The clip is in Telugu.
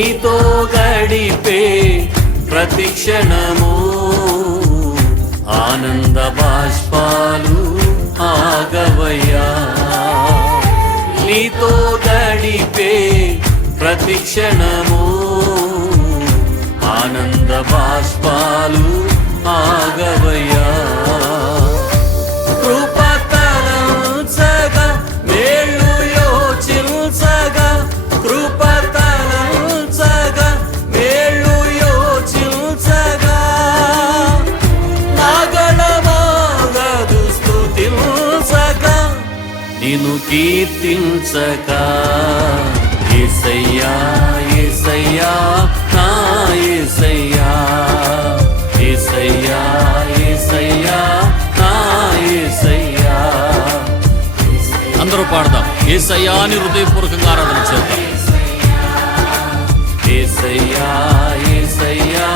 నీతో గడిపే ప్రతి క్షణము ఆనంద బాష్పాలు ఆగవయ్యా. నీతో గడిపే ప్రతి క్షణము ఆనంద బాష్పాలు ఆగవయ్యా. కృపతలంచగా మేళ్ళు యోచించగా కృపతలంచగా మేళ్ళు యోచించగా నాగళమాగదు స్తుతించగా నిన్ను కీర్తించగా యేసయ్యా యేసయ్యా నా యేసయ్యా యేసయ్యా యేసయ్యా నా యేసయ్యా. అందరూ పాడదాం యేసయ్యా అని హృదయపూర్వకంగా ఆరాధన చేద్దాం. యేసయ్యా యేసయ్యా